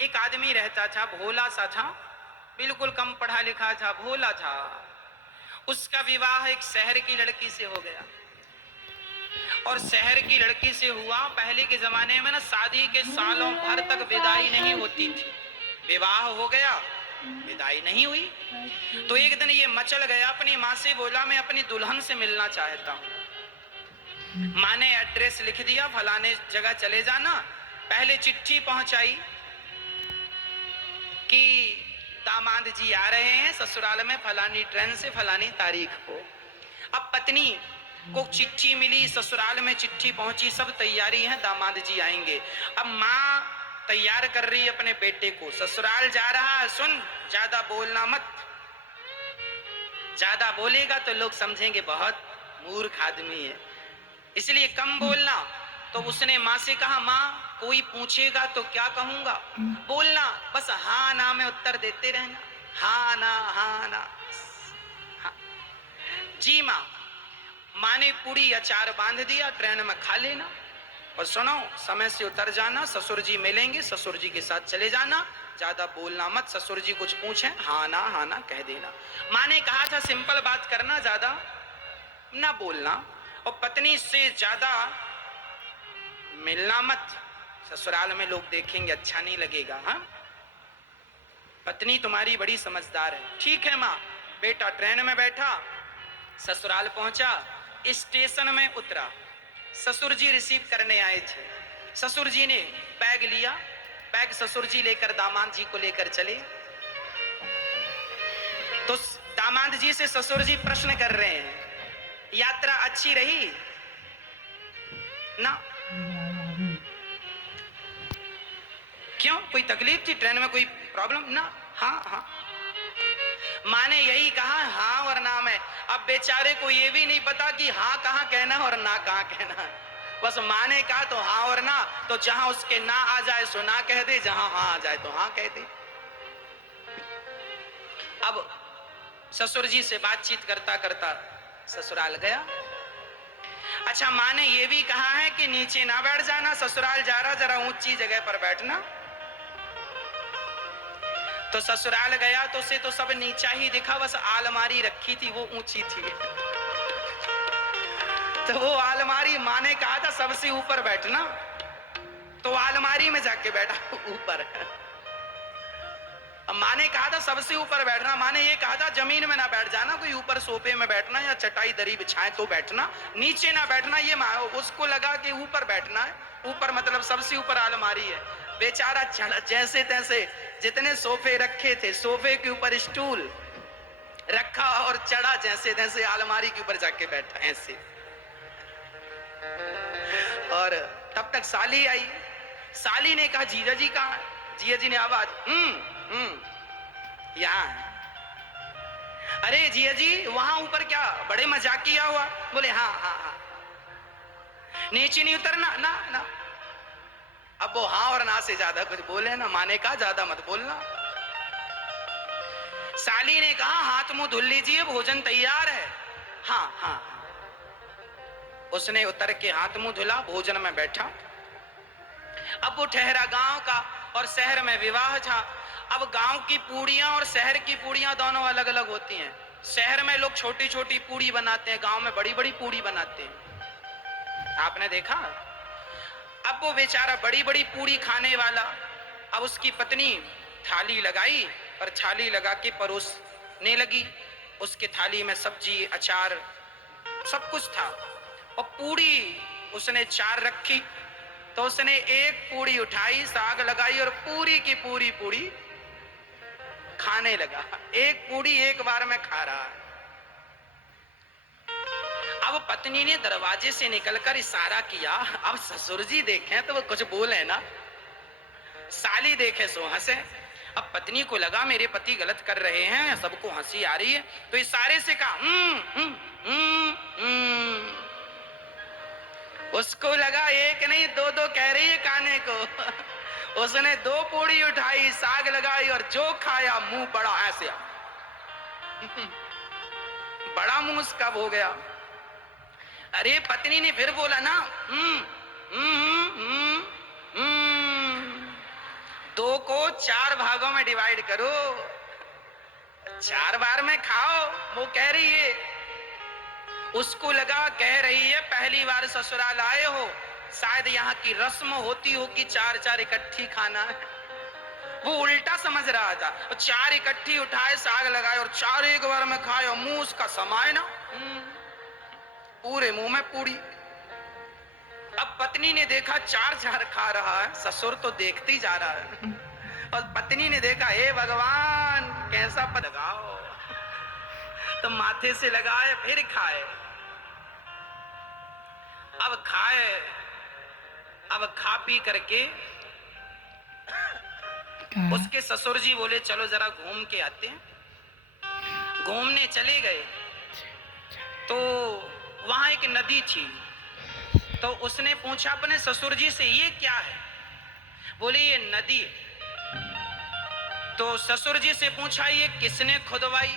एक आदमी रहता था, भोला सा था, बिल्कुल कम पढ़ा लिखा था, भोला था। उसका विवाह एक शहर की लड़की से हो गया। और शहर की लड़की से हुआ, पहले के जमाने में ना शादी के सालों भर तक विदाई नहीं होती थी। विवाह हो गया, विदाई नहीं हुई। तो एक दिन ये मचल गया, अपनी माँ से बोला मैं अपनी दुल्हन से मिलना चाहता हूँ। माँ ने एड्रेस लिख दिया, फलाने जगह चले जाना। पहले चिट्ठी पहुंचाई कि दामाद जी आ रहे हैं ससुराल में फलानी ट्रेन से फलानी तारीख को। अब पत्नी को चिट्ठी मिली, ससुराल में चिट्ठी पहुंची, सब तैयारी है, दामाद जी आएंगे। अब माँ तैयार कर रही है अपने बेटे को, ससुराल जा रहा है, सुन ज्यादा बोलना मत, ज्यादा बोलेगा तो लोग समझेंगे बहुत मूर्ख आदमी है, इसलिए कम बोलना। तो उसने माँ से कहा, माँ कोई पूछेगा तो क्या कहूंगा, बोलना बस हाँ ना में उत्तर देते रहना, हाँ ना हाँ ना हाँ। जी माँ। माँ ने पूरी अचार बांध दिया, ट्रेन में खा लेना और सुनो समय से उतर जाना, ससुर जी मिलेंगे, ससुर जी के साथ चले जाना, ज्यादा बोलना मत, ससुर जी कुछ पूछें हाँ ना कह देना। माँ ने कहा था सिंपल बात करना, ज्यादा ना बोलना, और पत्नी से ज्यादा मिलना मत, ससुराल में लोग देखेंगे अच्छा नहीं लगेगा। हाँ, पत्नी तुम्हारी बड़ी समझदार है। ठीक है माँ। बेटा ट्रेन में बैठा, ससुराल पहुंचा, स्टेशन में उतरा, ससुर जी रिसीव करने आए थे। ससुर जी ने बैग लिया, बैग ससुर जी लेकर दामाद जी को लेकर चले। तो दामाद जी से ससुर जी प्रश्न कर रहे हैं, यात्रा अच्छी रही ना? क्यों, कोई तकलीफ थी ट्रेन में, कोई प्रॉब्लम ना? हाँ हाँ। माँ ने यही कहा हाँ और ना में। अब बेचारे को ये भी नहीं पता कि हाँ कहाँ कहना और ना कहाँ कहना है। बस माँ ने कहा तो हाँ और ना, तो जहां उसके ना आ जाए सो ना कह दे, जहां हाँ आ जाए तो हाँ कह दे। अब ससुर जी से बातचीत करता करता ससुराल गया। अच्छा, माँ ने ये भी कहा है कि नीचे ना बैठ जाना, ससुराल जा रहा जरा ऊंची जगह पर बैठना। तो ससुराल गया तो उसे तो सब नीचा ही दिखा, बस आलमारी रखी थी वो ऊंची थी। तो वो आलमारी, माँ ने कहा था सबसे ऊपर बैठना, तो आलमारी में जाके बैठा ऊपर। अब माँ ने कहा था सबसे ऊपर बैठना, माँ ने ये कहा था जमीन में ना बैठ जाना, कोई ऊपर सोफे में बैठना या चटाई दरी बिछाए तो बैठना, नीचे ना बैठना। ये माँ उसको लगा कि ऊपर बैठना है, ऊपर मतलब सबसे ऊपर आलमारी है। बेचारा जैसे तैसे जितने सोफे रखे थे, सोफे के ऊपर स्टूल रखा और चढ़ा जैसे तैसे आलमारी के ऊपर जाके बैठा ऐसे। और तब तक साली आई। साली ने कहा जीजा जी कहाँ है? जीजा जी ने आवाज यहाँ है। अरे जीजा जी वहां ऊपर क्या बड़े मजाक किया हुआ? बोले हाँ हाँ हाँ। नीचे नहीं उतरना ना ना। अब वो हाँ और ना से ज्यादा कुछ बोले ना, माने कहा ज्यादा मत बोलना। साली ने कहा हाथ मुंह धुल लीजिए, भोजन तैयार है। हाँ हाँ हाँ। उसने उतर के हाथ मुंह धुला, भोजन में बैठा। अब वो ठहरा गांव का, और शहर में विवाह था। अब गांव की पूड़ियां और शहर की पूड़ियां दोनों अलग अलग होती हैं। शहर में लोग छोटी छोटी पूड़ी बनाते हैं, गांव में बड़ी बड़ी पूड़ी बनाते हैं, आपने देखा? अब वो बेचारा बड़ी बड़ी पूड़ी खाने वाला, अब उसकी पत्नी थाली लगाई और थाली लगा के परोसने लगी। उसके थाली में सब्जी अचार सब कुछ था, और पूड़ी उसने 4 रखी। तो उसने एक पूड़ी उठाई, साग लगाई और पूरी की पूरी पूड़ी खाने लगा। एक पूड़ी एक बार में खा रहा है। अब पत्नी ने दरवाजे से निकलकर इशारा किया, अब ससुर जी देखें तो वो कुछ बोले ना, साली देखे सो हंसे। अब पत्नी को लगा मेरे पति गलत कर रहे हैं, सबको हंसी आ रही है, तो इशारे से कहा उसको लगा एक नहीं दो दो कह रही है खाने को। उसने 2 पूड़ी उठाई, साग लगाई और जो खाया मुंह बड़ा ऐसे बड़ा मुंह उसका हो गया। अरे पत्नी ने फिर बोला ना 2 को 4 भागों में डिवाइड करो, 4 बार में खाओ। वो कह रही है, उसको लगा कह रही है पहली बार ससुराल आए हो, शायद यहाँ की रस्म होती हो कि 4-4 इकट्ठी खाना है। वो उल्टा समझ रहा था, 4 इकट्ठी उठाए, साग लगाए और 4 एक बार में खाए और मुंह उसका समाये ना, पूरे मुंह में पूरी। अब पत्नी ने देखा 4-4 खा रहा है, ससुर तो देखते ही जा रहा है। और पत्नी ने देखा, हे भगवान कैसा पद लगाओ, तो माथे से लगाए फिर खाए। अब खाए, अब खा पी करके उसके ससुर जी बोले चलो जरा घूम के आते हैं। घूमने चले गए तो वहां एक नदी थी, तो उसने पूछा अपने ससुर जी से ये क्या है? बोले ये नदी। तो ससुर जी से पूछा ये किसने खुदवाई?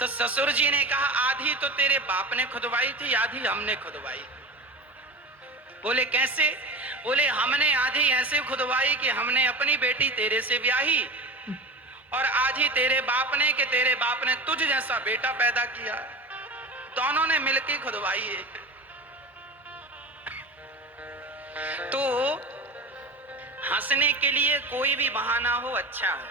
तो ससुर जी ने कहा आधी तो तेरे बाप ने खुदवाई थी, आधी हमने खुदवाई। बोले कैसे? बोले हमने आधी ऐसे खुदवाई कि हमने अपनी बेटी तेरे से ब्याही, और आधी तेरे बाप ने कि तेरे बाप ने तुझ जैसा बेटा पैदा किया, दोनों ने मिलकर खुदवाई है। तो हंसने के लिए कोई भी बहाना हो अच्छा है।